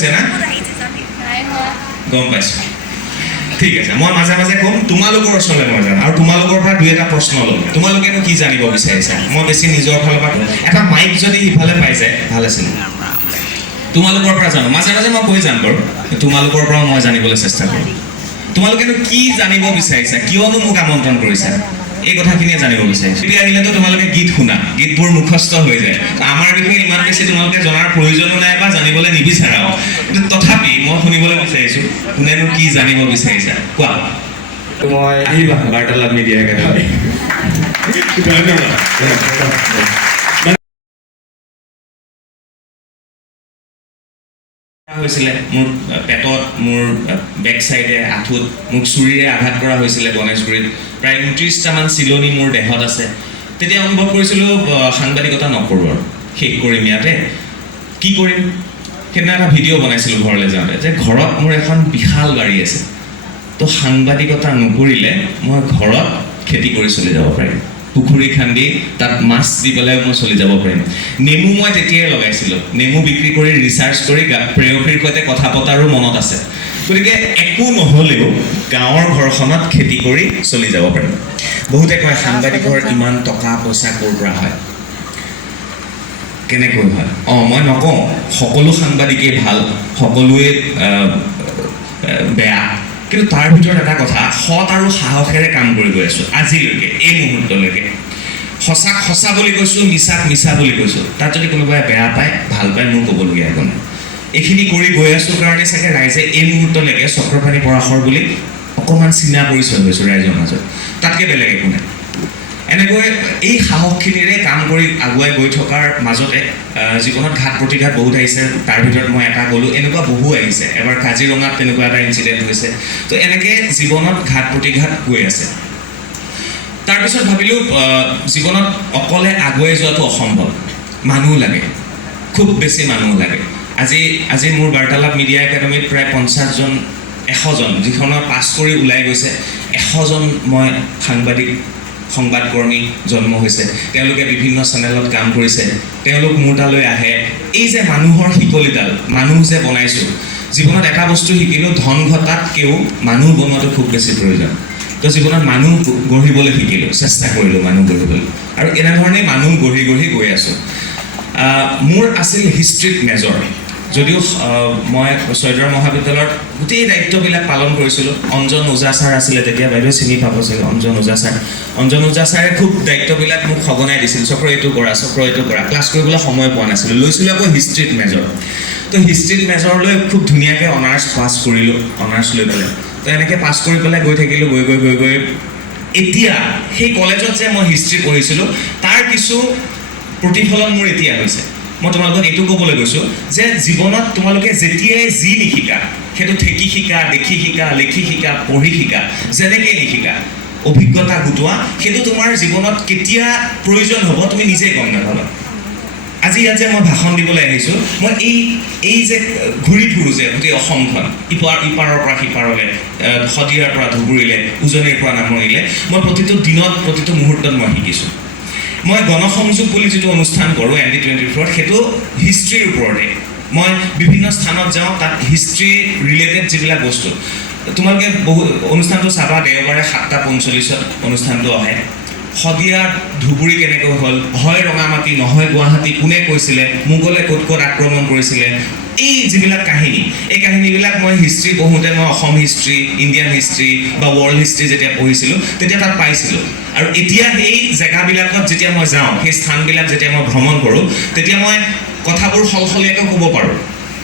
হৈছে না গম পাইছো ঠিক আছে মই মাজে মাজে কম তোমালোকৰ ওচৰলৈ মই যাম আৰু তোমালোকৰ পৰা দুই এটা প্ৰশ্ন ল'ম তোমালোকেনো কি জানিব বিচাৰিছা মই বেছি নিজৰ ফালৰ পৰা এটা মাইক যদি ইফালে পাই যায় ভাল আছিল তোমালোকৰ পৰা জানো মাজে মাজে মই কৈ যাম বাৰু তোমালোকৰ পৰা মই জানিবলৈ চেষ্টা কৰিম তোমালোকেনো কি জানিব বিচাৰিছা কিয়নো মোক আমন্ত্ৰণ কৰিছা এই কথাখিনিয়ে জানিব বিচাৰিছো এতিয়া আহিলেতো তোমালোকে গীত শুনা গীতবোৰ মুখস্থ হৈ যায় আমাৰ বিষয়ে ইমান বেছি তোমালোকে জনাৰ প্ৰয়োজনো নাই বা জানিবলৈ নিবিচাৰাও কিন্তু তথাপি মই শুনিবলৈ বিচাৰিছো কোনেনো কি জানিব বিচাৰিছা কোৱা মই আহিবা বাৰ্তালাপ মিডিয়া একাডেমি হৈছিলে মোৰ পেটত মোৰ বেক চাইডে আঁঠুত মোক চুৰিৰে আঘাত কৰা হৈছিলে গণেশগুৰিত প্ৰায় 29টামান চিলনি মোৰ দেহত আছে তেতিয়া অনুভৱ কৰিছিলোঁ সাংবাদিকতা নকৰোঁ আৰু শেষ কৰিম ইয়াতে কি কৰিম সেইদিনা এটা ভিডিঅ' বনাইছিলোঁ ঘৰলৈ যাওঁতে যে ঘৰত মোৰ এখন বিশাল গাড়ী আছে তো সাংবাদিকতা নকৰিলে মই ঘৰত খেতি কৰি চলি যাব পাৰিম পুখুৰী খান্দি তাত মাছ দি পেলাই মই চলি যাব পাৰিম নেমু মই তেতিয়াই লগাইছিলোঁ নেমু বিক্ৰী কৰি ৰিচাৰ্চ কৰি প্ৰেয়সীৰ সৈতে কথা পতাৰো মনত আছে গতিকে একো নহ'লেও গাঁৱৰ ঘৰখনত খেতি কৰি চলি যাব পাৰিম বহুতে কয় সাংবাদিকৰ ইমান টকা পইচা ক'ৰ পৰা হয় কেনেকৈ হয় মই নকওঁ সকলো সাংবাদিকেই ভাল সকলোৱে বেয়া কিন্তু তাৰ ভিতৰত এটা কথা সৎ আৰু সাহসেৰে কাম কৰি গৈ আছোঁ আজিলৈকে এই মুহূৰ্তলৈকে সঁচাক সঁচা বুলি কৈছোঁ মিছাক মিছা বুলি কৈছোঁ তাত যদি কোনোবাই বেয়া পায় ভাল পায় মোৰ ক'বলগীয়া একো নাই এইখিনি কৰি গৈ আছোঁ কাৰণে চাগে ৰাইজে এই মুহূৰ্তলৈকে চক্ৰপাণী পৰাশৰ বুলি অকণমান চিনা পৰিচয় হৈছোঁ ৰাইজৰ মাজত তাতকৈ বেলেগ একো নাই এনেকৈ এই সাহসখিনিৰে কাম কৰি আগুৱাই গৈ থকাৰ মাজতে জীৱনত ঘাত প্ৰতিঘাত বহুত আহিছে তাৰ ভিতৰত মই এটা গ'লোঁ এনেকুৱা বহু আহিছে এবাৰ কাজিৰঙাত তেনেকুৱা এটা ইনচিডেণ্ট হৈছে তো এনেকৈ জীৱনত ঘাত প্ৰতিঘাত গৈ আছে তাৰপিছত ভাবিলোঁ জীৱনত অকলে আগুৱাই যোৱাটো অসম্ভৱ মানুহ লাগে খুব বেছি মানুহ লাগে আজি মোৰ বাৰ্তালাপ মিডিয়া একাডেমীত প্ৰায় 50জন 100জন যিখনৰ পাছ কৰি ওলাই গৈছে 100জন মই সংবাদকৰ্মী জন্ম হৈছে তেওঁলোকে বিভিন্ন চেনেলত কাম কৰিছে তেওঁলোক মোৰ তালৈ আহে এই যে মানুহৰ শিকলিডাল মানুহ যে বনাইছোঁ জীৱনত এটা বস্তু শিকিলোঁ ধন ঘটাতকৈও মানুহ বনোৱাটো খুব বেছি প্ৰয়োজন তো জীৱনত মানুহ গঢ়িবলৈ শিকিলোঁ চেষ্টা কৰিলোঁ মানুহ গঢ়িবলৈ আৰু এনেধৰণেই মানুহ গঢ়ি গৈ আছোঁ মোৰ আছিল হিষ্ট্ৰীত মেজৰ যদিও মই ছয়দুৱাৰ মহাবিদ্যালয়ত গোটেই দায়িত্ববিলাক পালন কৰিছিলোঁ অঞ্জন ওজা ছাৰ আছিলে তেতিয়া বাইদেউ চিনি পাব চাগে অঞ্জন ওজা ছাৰে খুব দায়িত্ববিলাক মোক সঘনাই দিছিল চক্ৰ এইটো কৰা ক্লাছ কৰিবলৈ সময় পোৱা নাছিলোঁ লৈছিলোঁ আকৌ হিষ্ট্ৰীত মেজৰ তো হিষ্ট্ৰীত মেজৰলৈ খুব ধুনীয়াকৈ অনাৰ্ছ পাছ কৰিলোঁ অনাৰ্ছ লৈ পেলাই তো এনেকৈ পাছ কৰি পেলাই গৈ থাকিলোঁ গৈ এতিয়া সেই কলেজত যে মই হিষ্ট্ৰী পঢ়িছিলোঁ তাৰ কিছু প্ৰতিফলন মোৰ এতিয়া হৈছে মই তোমালোকক এইটো ক'বলৈ গৈছোঁ যে জীৱনত তোমালোকে যেতিয়াই যি নিশিকা সেইটো ঠেকি শিকা দেখি শিকা লিখি শিকা পঢ়ি শিকা যেনেকৈ নিশিকা অভিজ্ঞতা গোটোৱা সেইটো তোমাৰ জীৱনত কেতিয়া প্ৰয়োজন হ'ব তুমি নিজেই গম নাপাবা আজি ইয়াত যে মই ভাষণ দিবলৈ আহিছোঁ মই এই যে ঘূৰি ফুৰোঁ যে গোটেই অসমখন ইপাৰৰ পৰা সিপাৰলৈ শদিয়াৰ পৰা ধুবুৰীলৈ উজনিৰ পৰা নামনিলৈ মই প্ৰতিটো দিনত প্ৰতিটো মুহূৰ্তত মই শিকিছোঁ মই গণসংযোগ বুলি যিটো অনুষ্ঠান কৰোঁ ND24 সেইটো হিষ্ট্ৰীৰ ওপৰতে মই বিভিন্ন স্থানত যাওঁ তাত হিষ্ট্ৰী ৰিলেটেড যিবিলাক বস্তু তোমালোকে বহু অনুষ্ঠানটো চাবা দেওবাৰে 7:45 অনুষ্ঠানটো আহে শদিয়াত ধুবুৰী কেনেকৈ হ'ল হয় ৰঙামাটি নহয় গুৱাহাটী কোনে কৈছিলে মোগলে ক'ত আক্ৰমণ কৰিছিলে এই যিবিলাক কাহিনী এই কাহিনীবিলাক মই হিষ্ট্ৰী পঢ়োঁতে মই অসম হিষ্ট্ৰী ইণ্ডিয়ান হিষ্ট্ৰী বা ৱৰ্ল্ড হিষ্ট্ৰী যেতিয়া পঢ়িছিলোঁ তেতিয়া তাত পাইছিলোঁ আৰু এতিয়া সেই জেগাবিলাকত যেতিয়া মই যাওঁ সেই স্থানবিলাক যেতিয়া মই ভ্ৰমণ কৰোঁ তেতিয়া মই কথাবোৰ সলসলীয়াকৈ ক'ব পাৰোঁ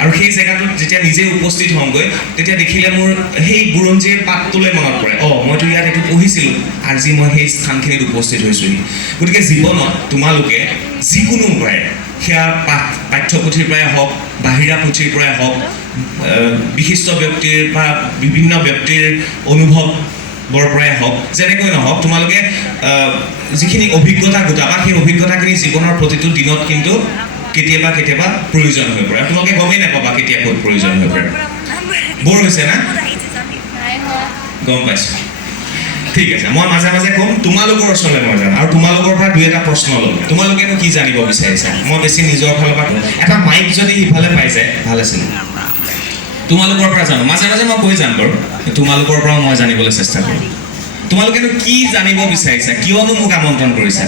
আৰু সেই জেগাটোত যেতিয়া নিজে উপস্থিত হওঁগৈ তেতিয়া দেখিলে মোৰ সেই বুৰঞ্জীৰ পাতটোলৈ মনত পৰে মইতো ইয়াত এইটো পঢ়িছিলোঁ আজি মই সেই স্থানখিনিত উপস্থিত হৈছোঁহি গতিকে জীৱনত তোমালোকে যিকোনো উপায়েৰে সেয়া পাঠ্যপুথিৰ পৰাই হওক বাহিৰা পুথিৰ পৰাই হওক বিশিষ্ট ব্যক্তিৰ বা বিভিন্ন ব্যক্তিৰ অনুভৱৰ পৰাই হওক যেনেকৈ নহওক তোমালোকে যিখিনি অভিজ্ঞতা গোটাবা সেই অভিজ্ঞতাখিনি জীৱনৰ প্ৰতিটো দিনত কিন্তু কেতিয়াবা প্ৰয়োজন হৈ পৰে তোমালোকে গমেই নাপাবা কেতিয়া ক'ত প্ৰয়োজন হৈ পৰে বৰ হৈছে না গম পাইছোঁ ঠিক আছে মই মাজে মাজে কম তোমালোকৰ ওচৰলৈ মই যাম আৰু তোমালোকৰ পৰা দুই এটা প্ৰশ্ন ল'ম তোমালোকেনো কি জানিব বিচাৰিছা মই বেছি নিজৰ ফালৰ পৰা এটা মাইক যদি ইফালে পাই যায় ভাল আছিল তোমালোকৰ পৰা জানো মাজে মাজে মই কৈ যাম বাৰু তোমালোকৰ পৰাও মই জানিবলৈ চেষ্টা কৰিম তোমালোকেনো কি জানিব বিচাৰিছা কিয়নো মোক আমন্ত্ৰণ কৰিছা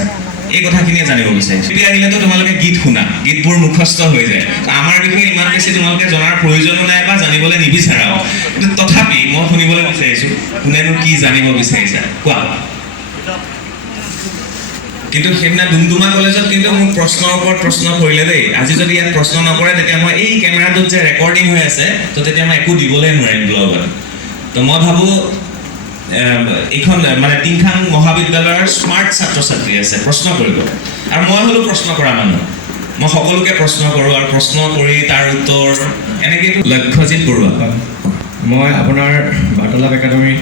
এই কথাখিনিয়ে জানিব বিচাৰিছো এতিয়া আহিলেতো তোমালোকে গীত শুনা গীতবোৰ মুখস্থ হৈ যায় আমাৰ বিষয়ে ইমান বেছি তোমালোকে জনাৰ প্ৰয়োজনো নাই বা জানিবলৈ নিবিচাৰাও কিন্তু তথাপি মই শুনিবলৈ বিচাৰিছো কোনেনো কি জানিব বিচাৰিছা কোৱা কিন্তু সেইদিনা ডুমডুমা কলেজত কিন্তু মোক প্ৰশ্নৰ ওপৰত প্ৰশ্ন কৰিলে দেই আজি যদি ইয়াত প্ৰশ্ন নকৰে তেতিয়া মই এই কেমেৰাটোত যে ৰেকৰ্ডিং হৈ আছে তো তেতিয়া মই একো দিবলৈ নোৱাৰিম ব্লগত তো মই ভাবোঁ এইখন মানে টিংখাং মহাবিদ্যালয়ৰ স্মাৰ্ট ছাত্ৰ ছাত্ৰী আছে প্ৰশ্ন কৰিব আৰু মই হ'লো প্ৰশ্ন কৰা মানুহ মই সকলোকে প্ৰশ্ন কৰোঁ আৰু প্ৰশ্ন কৰি তাৰ উত্তৰ এনেকৈ লক্ষ্যজিত বৰুৱা মই আপোনাৰ বাৰ্তালাপ একাডেমী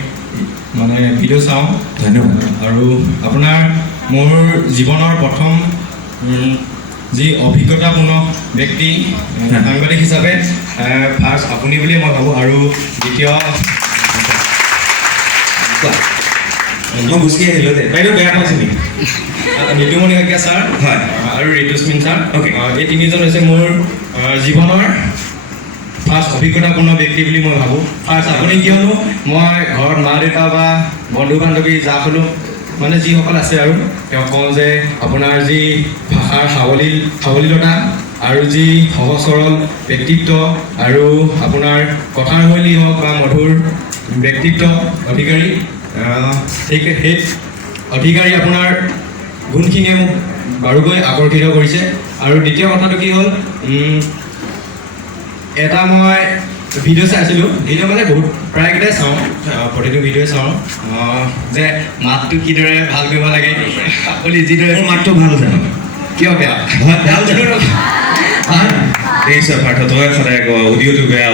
মানে ভিডিঅ' চাওঁ ধন্যবাদ আৰু আপোনাৰ মোৰ জীৱনৰ প্ৰথম যি অভিজ্ঞতাপূৰ্ণ ব্যক্তি সাংবাদিক হিচাপে ফাৰ্ষ্ট আপুনি বুলি মই ভাবোঁ আৰু দ্বিতীয় মই গুচি আহিলোঁ দেই বাইদেউ বেয়া পাইছে নেকি নিতুমণি শইকীয়া ছাৰ হয় আৰু ঋতুস্মিন ছাৰ অ'কে এই তিনিজন হৈছে মোৰ জীৱনৰ ফাৰ্ষ্ট অভিজ্ঞতাপূৰ্ণ ব্যক্তি বুলি মই ভাবোঁ ফাৰ্ষ্ট আপুনি কিয়নো মই ঘৰত মা দেউতা বা বন্ধু বান্ধৱী যাক হ'লেও মানে যিসকল আছে আৰু তেওঁ কওঁ যে আপোনাৰ যি ভাষাৰ সাৱলীলতা আৰু যি সহজ সৰল ব্যক্তিত্ব আৰু আপোনাৰ কথাৰ শৈলী হওক বা মধুৰ ব্যক্তিত্ব অধিকাৰী সেই অধিকাৰী আপোনাৰ গুণখিনিয়ে মোক বাৰুকৈ আকৰ্ষিত কৰিছে আৰু দ্বিতীয় কথাটো কি হ'ল এটা মই ভিডিঅ' চাইছিলোঁ ভিডিঅ' মানে বহুত প্ৰায়কেইটাই চাওঁ প্ৰতিটো ভিডিঅ'ই চাওঁ যে মাতটো কিদৰে ভাল কৰিব লাগে আপুনি যিদৰে মোৰ মাতটো ভাল জানো কিয় বেয়া ভাল জানো এই চব পাৰ্থ তই সদায় কওঁ অডিঅ'টো বেয়া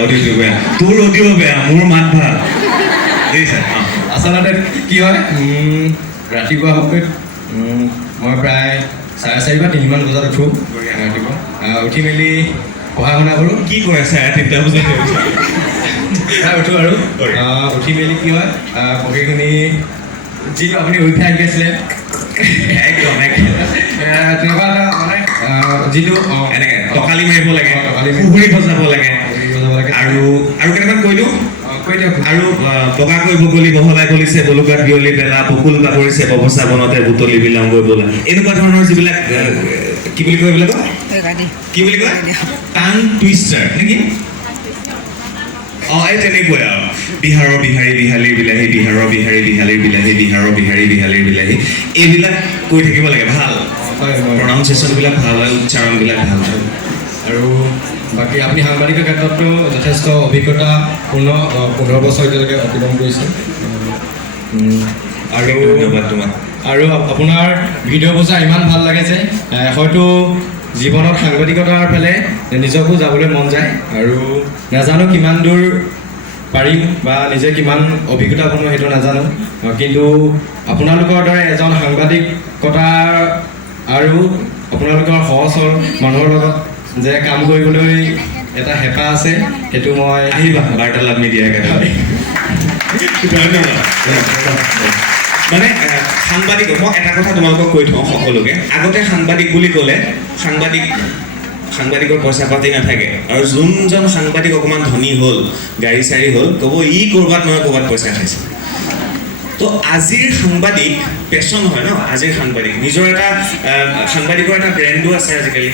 তোৰ অডিঅ' বেয়া মোৰ মাত ভাল আচলতে কি হয় ৰাতিপুৱা সময়ত মই প্ৰায় 4:30 বা 3 মান বজাত উঠোঁ ৰাতিপুৱা উঠি মেলি পঢ়া শুনা কৰোঁ কি কৈ আছে 3টা বজাত উঠোঁ আৰু উঠি মেলি কি হয় পঢ়ি শুনি যিটো আপুনি অভ্যাস শিকাইছিলে একদম তেনেকুৱা এটা মানে যিটো এনেকৈ টকালি মাৰিব লাগে পুখুৰী সজাব লাগে আৰু কেইটামান কৈ দিওঁ আৰু বগাকৈ বগলী বহলাই গলিছে বলুকাত বিয়লি বেলা বকুল বাগৰিছে ববচা বনতে বুটলি বিলাং গৈ বলা এনেকুৱা ধৰণৰ যিবিলাক কি বুলি কয় এইবিলাক কি বুলি কয় টাং টুইষ্টাৰ নেকি এই তেনেকুৱাই আৰু বিহাৰৰ বিহাৰী বিহালীৰ বিলাহী বিহাৰৰ বিহাৰী বিহালীৰ বিলাহী বিহাৰৰ বিহাৰী বিহালীৰ বিলাহী এইবিলাক কৈ থাকিব লাগে ভাল প্ৰনাউন্সিয়েশ্যনবিলাক ভাল হয় উচ্চাৰণবিলাক ভাল হয় আৰু বাকী আপুনি সাংবাদিকৰ ক্ষেত্ৰতো যথেষ্ট অভিজ্ঞতাপূৰ্ণ 15 বছৰ এতিয়ালৈকে অতিক্ৰম কৰিছে আৰু ধন্যবাদ তোমাক আৰু আপোনাৰ ভিডিঅ'বোৰ চাই ইমান ভাল লাগে যে হয়তো জীৱনত সাংবাদিকতাৰ ফালে নিজকো যাবলৈ মন যায় আৰু নাজানো কিমান দূৰ পাৰিম বা নিজে কিমান অভিজ্ঞতাপূৰ্ণ সেইটো নাজানো কিন্তু আপোনালোকৰ দৰে এজন সাংবাদিকতাৰ আৰু আপোনালোকৰ সহজ সৰল মানুহৰ লগত যে কাম কৰিবলৈ এটা হেঁপাহ আছে সেইটো মই আহিবা বাৰ্তালাপ মিডিয়া একাডেমী মানে সাংবাদিক মই এটা কথা তোমালোকক কৈ থওঁ সকলোকে আগতে সাংবাদিক বুলি ক'লে সাংবাদিকৰ পইচা পাতি নাথাকে আৰু যোনজন সাংবাদিক অকণমান ধনী হ'ল গাড়ী চাড়ী হ'ল ক'ব ই ক'ৰবাত নহয় ক'ৰবাত পইচা খাইছে তো আজিৰ সাংবাদিক পেশ্যন হয় ন আজিৰ সাংবাদিক নিজৰ এটা সাংবাদিকৰ এটা ব্ৰেণ্ডো আছে আজিকালি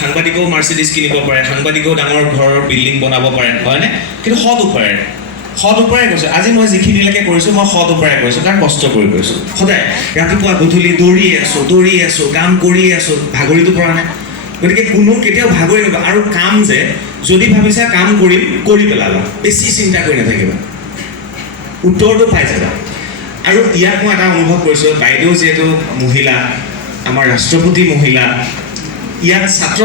সাংবাদিকেও মাৰ্চিডিজ কিনিব পাৰে সাংবাদিকেও ডাঙৰ ঘৰৰ বিল্ডিং বনাব পাৰে হয়নে কিন্তু সৎ উপায়েৰে কৈছোঁ আজি মই যিখিনিলৈকে কৰিছোঁ মই সৎ উপায়েৰে কৰিছোঁ কাৰণ কষ্ট কৰি কৰিছোঁ সদায় ৰাতিপুৱা গধূলি দৌৰি আছোঁ কাম কৰি আছোঁ ভাগৰিতো পৰা নাই গতিকে কোনো কেতিয়াও ভাগৰি নকৰা আৰু কাম যে যদি ভাবিছা কাম কৰি পেলাবা বেছি চিন্তা কৰি নাথাকিবা উত্তৰটো পাই যাবা আৰু ইয়াত মই এটা অনুভৱ কৰিছোঁ বাইদেউ যিহেতু মহিলা আমাৰ ৰাষ্ট্ৰপতি মহিলা ইয়াত ছাত্ৰ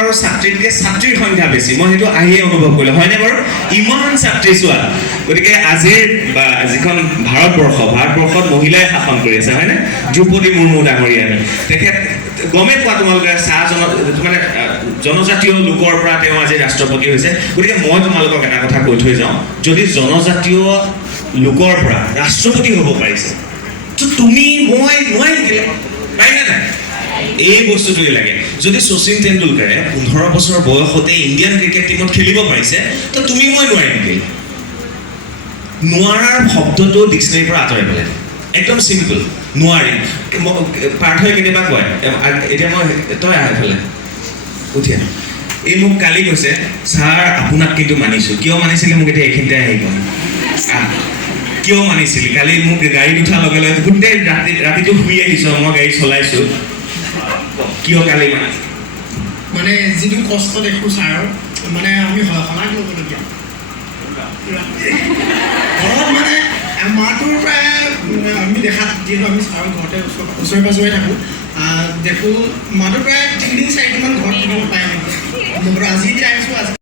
আৰু ছাত্ৰীতকৈ ছাত্ৰীৰ সংখ্যা বেছি মই সেইটো আহিয়ে অনুভৱ কৰিলোঁ হয়নে বাৰু ইমান ছাত্ৰী চোৱা গতিকে আজিৰ বা যিখন ভাৰতবৰ্ষত মহিলাই শাসন কৰি আছে হয়নে দ্ৰৌপদী মুৰ্মু ডাঙৰীয়া তেখেত গমেই পোৱা তোমালোকে মানে জনজাতীয় লোকৰ পৰা তেওঁ আজি ৰাষ্ট্ৰপতি হৈছে গতিকে মই তোমালোকক এটা কথা কৈ থৈ যাওঁ যদি জনজাতীয় লোকৰ পৰা ৰাষ্ট্ৰপতি হ'ব পাৰিছে তুমি মই নোৱাৰিম পাৰিলে নাই এই বস্তুটোৱে লাগে যদি শচীন তেণ্ডুলকাৰে 15 বছৰ বয়সতে ইণ্ডিয়ান ক্ৰিকেট টিমত খেলিব পাৰিছে তো তুমি মই নোৱাৰিম নেকি নোৱাৰাৰ শব্দটো ডিক্সনাৰীৰ পৰা আঁতৰাই পেলাই একদম চিম্পল নোৱাৰিম পাৰ্থই কেতিয়াবা কয় এতিয়া মই তই আহেফালে উঠিয়া এই মোক কালি কৈছে ছাৰ আপোনাক কিন্তু মানিছোঁ কিয় মানিছিলে মোক এতিয়া এইখিনিতে আহি কয় কিয় মানিছিলি কালি মোক গাড়ীত উঠাৰ লগে লগে গোটেই ৰাতিটো শুই আহিছোঁ মই গাড়ী চলাইছোঁ কিয় কালি মানে যিটো কষ্ট দেখোঁ ছাৰৰ মানে আমি শলাগ ল'বলগীয়া ঘৰত মানে মাহটোৰ প্ৰায় আমি দেখাত যিহেতু আমি ছাৰৰ ঘৰতে ওচৰে পাজৰে থাকোঁ দেখোঁ মাহটোৰ প্ৰায় 3-4 দিনমান ঘৰত থাকিব পাৰে নেকি আজি এতিয়া আহিছোঁ আজি